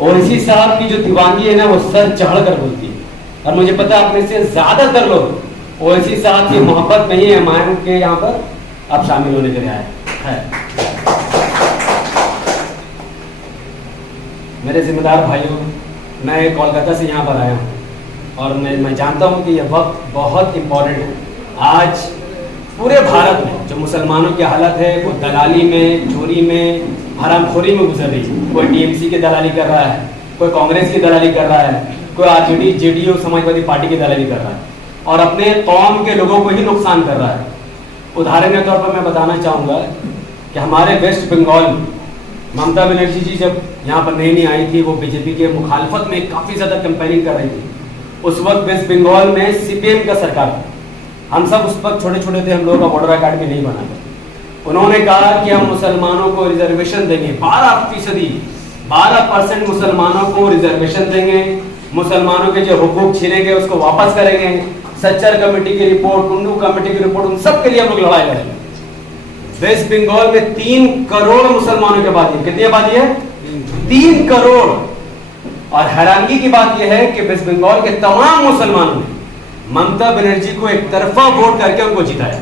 ओवैसी साहब की जो दीवानगी है ना, वो सर चढ़ कर बोलती है। और मुझे पता है आप में से ज्यादातर लोग ओवैसी साहब की मोहब्बत नहीं है, मान के यहाँ पर आप शामिल होने के लिए आए हैं। मेरे जिम्मेदार भाइयों, मैं कोलकाता से यहाँ पर आया हूँ और मैं जानता हूँ कि यह वक्त बहुत इम्पोर्टेंट है। आज पूरे भारत में जो मुसलमानों की हालत है वो दलाली में, चोरी में, हरामखोरी में गुजर रही है। कोई टीएमसी की दलाली कर रहा है, कोई कांग्रेस की दलाली कर रहा है, कोई आरजेडी जेडीयू समाजवादी पार्टी की दलाली कर रहा है और अपने कौम के लोगों को ही नुकसान कर रहा है। उदाहरण के तौर पर मैं बताना चाहूँगा कि हमारे वेस्ट बंगाल में ममता बनर्जी जी जब यहाँ पर नई आई थी, वो बीजेपी के मुखालफत में काफ़ी ज़्यादा कैंपेनिंग कर रही थी। उस वक्त वेस्ट बंगाल में सीपीएम का सरकार था। हम सब उस वक्त छोटे छोटे थे, हम लोगों का वोटर कार्ड भी नहीं बना था। उन्होंने कहा कि हम मुसलमानों को रिजर्वेशन देंगे, 12% मुसलमानों को रिजर्वेशन देंगे, मुसलमानों के जो हुकूक छीने गए उसको वापस करेंगे। सच्चर कमेटी की रिपोर्ट, कुंडू कमेटी की रिपोर्ट, उन सब के लिए हम लोग लड़ाई लड़ेंगे। वेस्ट बंगाल में 3 करोड़ मुसलमानों की आबादी है। कितनी आबादी है? 3 करोड़। और हैरानगी की बात यह है कि वेस्ट बंगाल के तमाम मुसलमानों ने ममता बनर्जी को एक तरफा वोट करके उनको जिताया।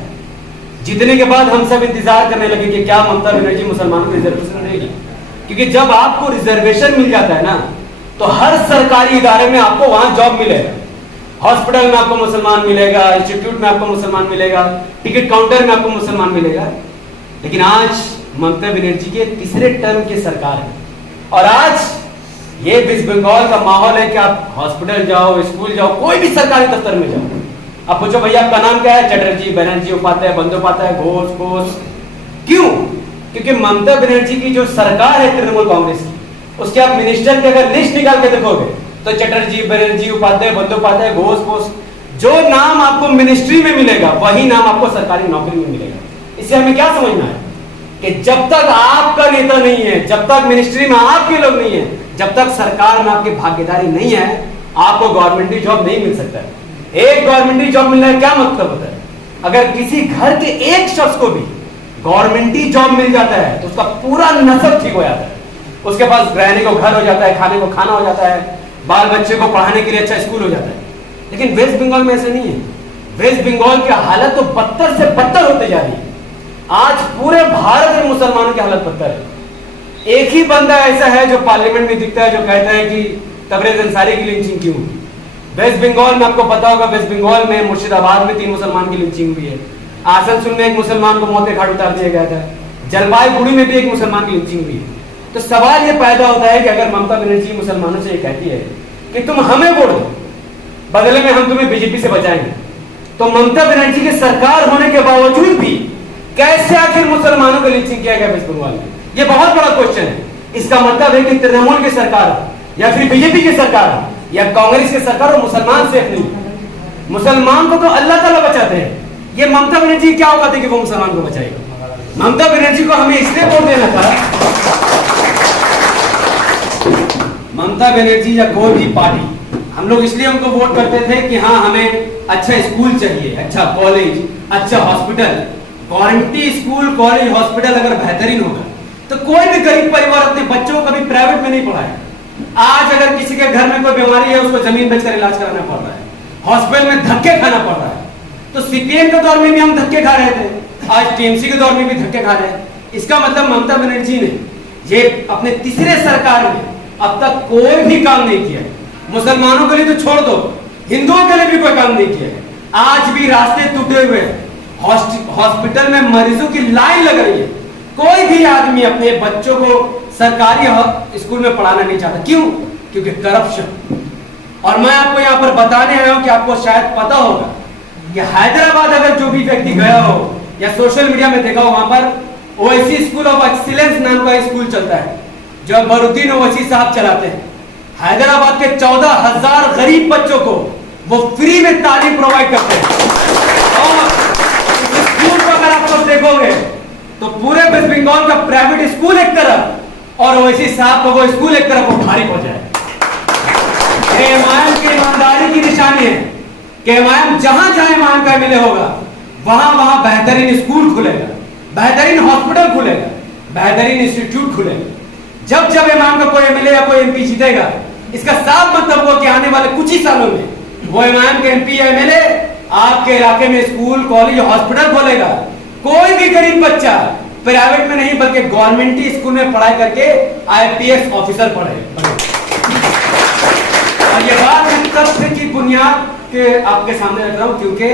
जीतने के बाद हम सब इंतजार करने लगे कि क्या ममता बनर्जी मुसलमानों को रिजर्वेशन देगी, क्योंकि जब आपको रिजर्वेशन मिल जाता है ना, तो हर सरकारी इदारे में आपको वहां जॉब मिलेगा। हॉस्पिटल में आपको मुसलमान मिलेगा, इंस्टीट्यूट में आपको मुसलमान मिलेगा, टिकट काउंटर में आपको मुसलमान मिलेगा। लेकिन आज ममता बनर्जी के तीसरे टर्म की सरकार है और आज ये वेस्ट बंगाल का माहौल है कि आप हॉस्पिटल जाओ, स्कूल जाओ, कोई भी सरकारी दफ्तर में जाओ, आप पूछो भैया आपका नाम क्या है? चटर्जी, बनर्जी, उपाध्याय, बंदोपाध्याय, घोष घोष। क्यों? क्योंकि ममता बनर्जी की जो सरकार है तृणमूल कांग्रेस की, उसके आप मिनिस्टर की अगर लिस्ट निकाल के देखोगे तो चटर्जी, बनर्जी, उपाध्याय, बंदोपाध्याय, घोष घोष, जो नाम आपको मिनिस्ट्री में मिलेगा वही नाम आपको सरकारी नौकरी में मिलेगा। इससे हमें क्या समझना है कि जब तक आपका नेता नहीं है, जब तक मिनिस्ट्री में आपके लोग नहीं है, जब तक सरकार में आपकी भागीदारी नहीं है, आपको गवर्नमेंट जॉब नहीं मिल सकता है। एक गवर्नमेंट जॉब मिलना क्या मतलब होता है? अगर किसी घर के एक शख्स को भी गवर्नमेंट जॉब मिल जाता है तो उसका पूरा नस्ल ठीक हो जाता है। उसके पास रहने को घर हो जाता है, खाने को खाना हो जाता है, बाल बच्चे को पढ़ाने के लिए अच्छा स्कूल हो जाता है। लेकिन वेस्ट बंगाल में ऐसा नहीं है। वेस्ट बंगाल की हालत तो बदतर से बदतर होते जा रही है। आज पूरे भारत में मुसलमानों की हालत बदतर है। एक ही बंदा ऐसा है जो पार्लियामेंट में दिखता है, जो कहता है कि तबरेज अंसारी की लिंचिंग क्यों? वेस्ट बंगाल में आपको पता होगा, वेस्ट बंगाल में मुर्शिदाबाद में 3 मुसलमान की लिंचिंग हुई है। आसनसोल में एक मुसलमान को मौत के घाट उतार दिया गया था। जलपाईगुड़ी में भी एक मुसलमान की लिंचिंग हुई है। तो सवाल ये पैदा होता है कि अगर ममता बनर्जी मुसलमानों से ये कहती है कि तुम हमें वोट दो, बदले में हम तुम्हें बीजेपी से बचाएंगे, तो ममता बनर्जी की सरकार होने के बावजूद भी कैसे आखिर मुसलमानों को लिंचिंग किया गया वेस्ट बंगाल में? ये बहुत बड़ा क्वेश्चन है। इसका मतलब है कि तृणमूल की सरकार या फिर बीजेपी की सरकार या कांग्रेस की सरकार और मुसलमान सेफ नहीं। मुसलमान को तो अल्लाह ताला बचाते हैं। ये ममता बनर्जी क्या औकात है कि वो मुसलमान को बचाएगा? ममता बनर्जी को हमें इसलिए वोट देना था, ममता बनर्जी या कोई भी पार्टी, हम लोग इसलिए उनको वोट करते थे कि हाँ हमें अच्छा स्कूल चाहिए, अच्छा कॉलेज, अच्छा hospital. Guarantee school, college, hospital अगर बेहतरीन होगा तो कोई भी गरीब परिवार अपने बच्चों को कभी प्राइवेट में नहीं पढ़ाए। आज अगर किसी के घर में कोई बीमारी है, उसको जमीन बेचकर इलाज कराना पड़ रहा है, हॉस्पिटल में धक्के खाना पड़ रहा है। तो सीपीएम के दौर में भी हम धक्के खा रहे थे, आज टीएमसी के दौर में भी धक्के खा रहे हैं। इसका मतलब ममता बनर्जी ने ये अपने तीसरे सरकार में अब तक कोई भी काम नहीं किया। मुसलमानों के लिए तो छोड़ दो, हिंदुओं के लिए भी कोई काम नहीं किया। आज भी रास्ते टूटे हुए हैं, हॉस्पिटल में मरीजों की लाइन लग रही है। कोई भी आदमी अपने बच्चों को सरकारी स्कूल में पढ़ाना नहीं चाहता। क्यों? क्योंकि करप्शन। और मैं आपको यहाँ पर बताने आया हूँ कि आपको शायद पता होगा कि हैदराबाद अगर जो भी व्यक्ति गया हो या सोशल मीडिया में देखा हो, वहां पर ओवैसी स्कूल ऑफ एक्सीलेंस नाम का स्कूल चलता है जो बरुद्दीन ओवैसी साहब चलाते हैं। हैदराबाद के 14,000 गरीब बच्चों को वो फ्री में तालीम प्रोवाइड करते हैं। और स्कूल को अगर आप लोग देखोगे तो पूरे वेस्ट बंगाल का प्राइवेट स्कूल एक तरफ और ओवैसी साहब का वो स्कूल एक तरफ, वो खारिज हो जाए। एमआईएम की ईमानदारी की निशानी है कि एमआईएम जहां जहां एमआईएम का एमएलए होगा वहां वहां बेहतरीन स्कूल खुलेगा, बेहतरीन हॉस्पिटल खुलेगा, बेहतरीन इंस्टीट्यूट खुलेगा। जब जब इमाम का कोई एमएलए या कोई एमपी जीतेगा, इसका साफ मतलब हुआ कि आने वाले कुछ ही सालों में वो इमाम के एमपी या एमएलए आपके इलाके में स्कूल, कॉलेज, हॉस्पिटल खोलेगा। कोई भी गरीब बच्चा प्राइवेट में नहीं बल्कि गवर्नमेंट स्कूल में पढ़ाई करके आईपीएस ऑफिसर बने। और ये बात मैं तथ्य की बुनियाद के आपके सामने रख रहा हूं, क्योंकि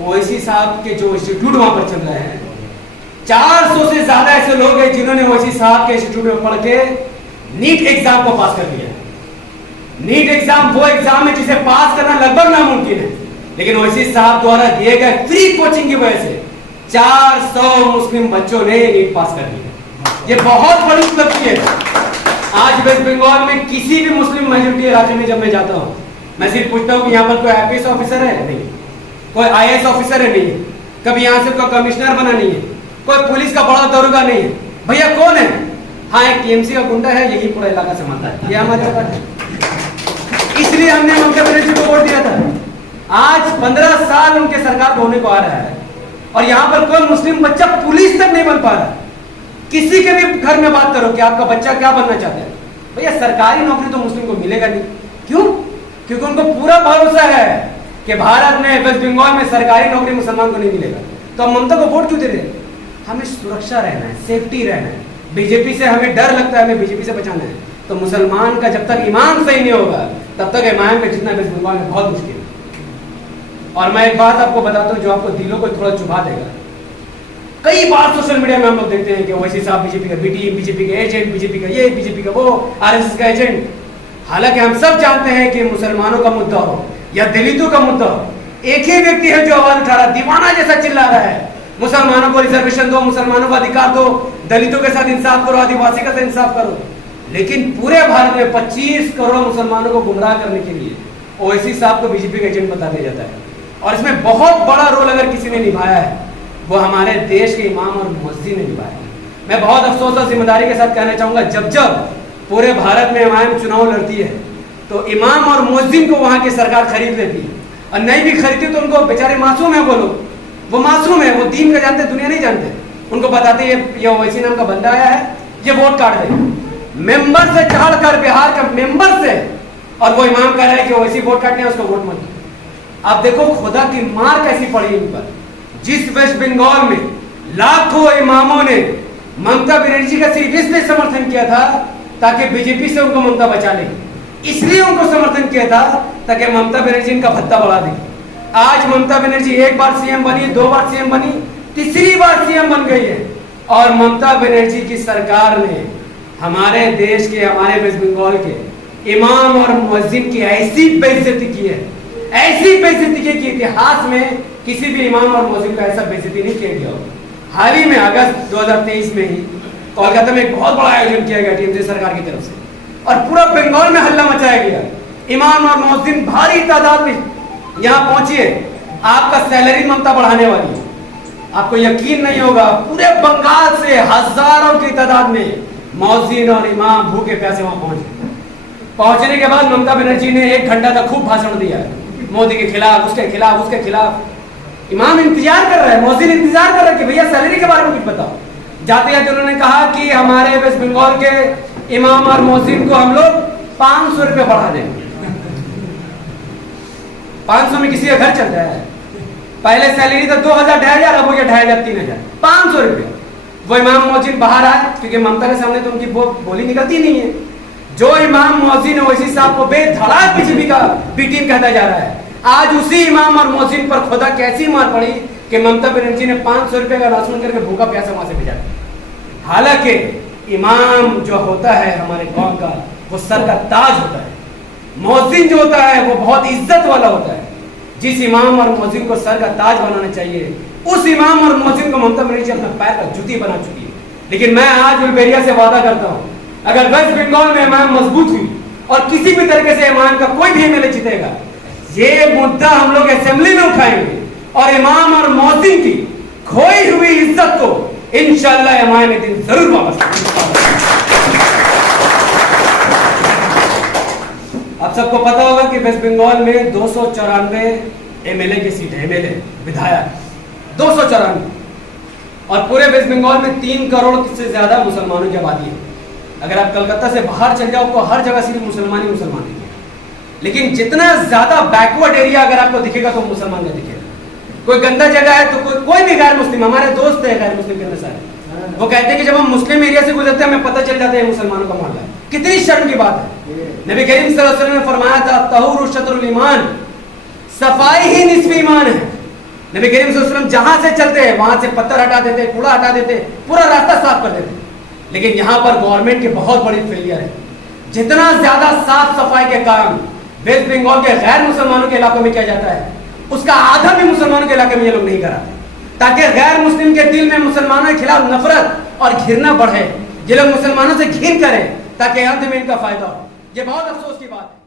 ओवैसी साहब के जो इंस्टीट्यूट वहां पर चल रहे हैं, 400 से ज्यादा ऐसे लोग हैं जिन्होंने ओवैसी साहब के इंस्टीट्यूट में पढ़ के नीट एग्जाम को पास कर लिया। नीट एग्जाम वो एग्जाम है जिसे पास करना लगभग नामुमकिन है, लेकिन ओवैसी साहब द्वारा दिए गए फ्री कोचिंग की वजह से 400 मुस्लिम बच्चों ने नीट पास कर लिया। ये बहुत बड़ी उपलब्धि है। आज वेस्ट बंगाल में किसी भी मुस्लिम मेजोरिटी राज्य में जब मैं जाता हूँ, मैं सिर्फ पूछता हूँ कि यहाँ पर कोई आईपीएस ऑफिसर है? नहीं। कोई आईएएस ऑफिसर है? नहीं। कभी यहाँ से कोई कमिश्नर बना नहीं है, कोई पुलिस का बड़ा दरोगा नहीं है। भैया कौन है? हाँ, एक टीएमसी का गुंडा है, यही पूरा इलाका संभालता है। ये हमारे जगह है, इसलिए हमने ममता बनर्जी को वोट दिया था। आज 15 साल उनके सरकार होने को आ रहा है और यहाँ पर कोई मुस्लिम बच्चा पुलिस तक नहीं बन पा रहा। किसी के भी घर में बात करो कि आपका बच्चा क्या बनना चाहता है, भैया सरकारी नौकरी तो मुस्लिम को मिलेगा नहीं। क्यों? क्योंकि उनको पूरा भरोसा है कि भारत में, वेस्ट बंगाल में सरकारी नौकरी मुसलमान को नहीं मिलेगा। तो हम ममता को वोट क्यों दे रहे हैं? हमें सुरक्षा रहना है, सेफ्टी रहना है। बीजेपी से हमें डर लगता है, हमें बीजेपी से बचाना है। तो मुसलमान का जब तक ईमान सही नहीं होगा तब तक इमाम का जितना वेस्ट बंगाल में बहुत मुश्किल है। और मैं एक बात आपको बताता हूँ जो आपको दिलों को थोड़ा चुभा देगा। कई बार सोशल मीडिया में हम लोग देखते हैं कि ओवैसी साहब बीजेपी का बी टीम, बीजेपी का एजेंट, बीजेपी का ये, बीजेपी का वो, आरएसएस का एजेंट। हालांकि हम सब जानते हैं कि मुसलमानों का मुद्दा हो या दलितों का मुद्दा हो, एक ही व्यक्ति है जो आवाज उठा रहा, दीवाना जैसा चिल्ला रहा है, मुसलमानों को रिजर्वेशन दो, मुसलमानों को अधिकार दो, दलितों के साथ इंसाफ करो, आदिवासी के साथ इंसाफ करो। लेकिन पूरे भारत में 25 करोड़ मुसलमानों को गुमराह करने के लिए ओवैसी साहब को बीजेपी का एजेंट बता दिया जाता है। और इसमें बहुत बड़ा रोल अगर किसी ने निभाया है वो हमारे देश के इमाम और मुअज्जिन ने निभाया। मैं बहुत अफसोस और जिम्मेदारी के साथ कहना चाहूंगा, जब जब पूरे भारत में इमाम चुनाव लड़ती है तो इमाम और मुअज्जिन को वहां की सरकार खरीद लेती है, और नहीं भी खरीदती तो उनको बेचारे मासूम है, वो लोग, वो मासूम है, वो दीन का जानते, दुनिया नहीं जानते। उनको बताते ये ओवैसी नाम का बंदा आया है, ये वोट काट दे। मेंबर से चढ़कर, बिहार का मेंबर से, और वो इमाम कह रहा है कि ओवैसी वोट काटने है, उसको वोट मत दो। आप देखो खुदा की मार कैसी पड़ी इन पर। जिस वेस्ट बंगाल में लाखों इमामों ने ममता बनर्जी का सिर्फ इसलिए समर्थन किया था ताकि बीजेपी से उनको ममता बचा ले, इसलिए उनको समर्थन किया था ताकि ममता बनर्जी इनका भत्ता बढ़ा दे। आज ममता बनर्जी एक बार सीएम बनी, 2 बार सीएम बनी, तीसरी बार सीएम बन गई है। और ममता बनर्जी की सरकार ने हमारे देश के, हमारे वेस्ट बंगाल के इमाम और मुअज्जिन की ऐसी बेइज्जती की है, ऐसी बेइज्जती की कि इतिहास में किसी भी इमाम और मुअज्जिन का ऐसा बेइज्जती नहीं किया गया। हाल ही में अगस्त 2023 में ही कोलकाता में एक बहुत बड़ा आयोजन किया गया टीएमसी सरकार की तरफ से, और पूरा बंगाल में हल्ला मचाया गया। इमाम और मुअज्जिन भारी तादाद में यहाँ पहुंचिए, आपका सैलरी ममता बढ़ाने वाली है। आपको यकीन नहीं होगा, पूरे बंगाल से हजारों की तादाद में मुअज्जिन और इमाम भूखे प्यासे वहां पहुंचे। पहुंचने के बाद ममता बनर्जी ने 1 घंटा तक खूब भाषण दिया, मोदी के खिलाफ, उसके खिलाफ, उसके खिलाफ। इमाम इंतजार कर रहा है, मुअज्जिन इंतजार कर रहा है कि भैया सैलरी के बारे में कुछ बताओ। जाते जाते उन्होंने कहा कि हमारे वेस्ट बंगाल के इमाम और मुअज्जिन को हम लोग 500 रुपये बढ़ा देंगे। 500 में किसी का घर चल रहा है? पहले सैलरी तो 2000, 2500, अब हो गया 2500, 3000, 500 रुपये। वो इमाम मुअज्जिन बाहर आए, क्योंकि ममता के सामने तो उनकी बोली निकलती नहीं है। जो इमाम मुअज्जिन ओवैसी साहब को बेधड़ाक बीजेपी का बी टीम कहता जा रहा है, आज उसी इमाम और मुअज्जिन पर खुदा कैसी मार पड़ी कि ममता बनर्जी ने 500 रुपये का राशन करके भूखा प्यासा वहां से भेजा। हालांकि इमाम जो होता है हमारे गांव का, वो सर का ताज होता है। मुअज्जिन जो होता है वो बहुत इज्जत वाला होता है। जिस इमाम और मुअज्जिन को सर का ताज बनाना चाहिए, उस इमाम और मुअज्जिन को ममता बनर्जी अपना पैर का जूती बना चुकी है। लेकिन मैं आज उलबेरिया से वादा करता हूँ, अगर वेस्ट बंगाल में इमाम मजबूत हुई और किसी भी तरीके से इमाम का कोई भी एमएलए जीतेगा, ये मुद्दा हम लोग असेंबली में उठाएंगे और इमाम और मुअज्जिन की खोई हुई इज्जत को इंशाअल्लाह इमाम एक दिन जरूर वापस। आप सबको पता होगा कि वेस्ट बंगाल में 294 एमएलए की सीट है, एमएलए विधायक 294, और पूरे वेस्ट बंगाल में 3 करोड़ से ज्यादा मुसलमानों की आबादी है। अगर आप कलकत्ता से बाहर चल जाओ तो हर जगह सिर्फ मुसलमान ही मुसलमान दिखेगा, लेकिन जितना ज्यादा बैकवर्ड एरिया अगर आपको दिखेगा तो मुसलमान नहीं दिखेगा। कोई गंदा जगह है तो कोई भी गैर मुस्लिम, हमारे दोस्त है गैर मुस्लिम कितने सारे, वो कहते हैं कि जब हम मुस्लिम एरिया से गुजरते हैं हमें पता चल जाता है मुसलमानों का मोहल्ला है। कितनी शर्म की बात है। नबी करीम सल्लल्लाहु अलैहि वसल्लम ने फरमाया था तहूर शतरुल ईमान, सफाई ही निस्फ ईमान है। नबी करीम सल्लल्लाहु अलैहि वसल्लम जहां से चलते हैं वहां से पत्थर हटा देते, कूड़ा हटा देते, पूरा रास्ता साफ कर देते। लेकिन यहाँ पर गवर्नमेंट की बहुत बड़ी फेलियर है। जितना ज्यादा साफ सफाई के काम वेस्ट बंगाल के गैर मुसलमानों के इलाकों में किया जाता है, उसका आधा भी मुसलमानों के इलाके में ये लोग नहीं कराते, ताकि गैर मुस्लिम के दिल में मुसलमानों के खिलाफ नफरत और घिरना बढ़े। ये लोग मुसलमानों से घिन करें ताकि अंत में इनका फायदा हो। ये बहुत अफसोस की बात है।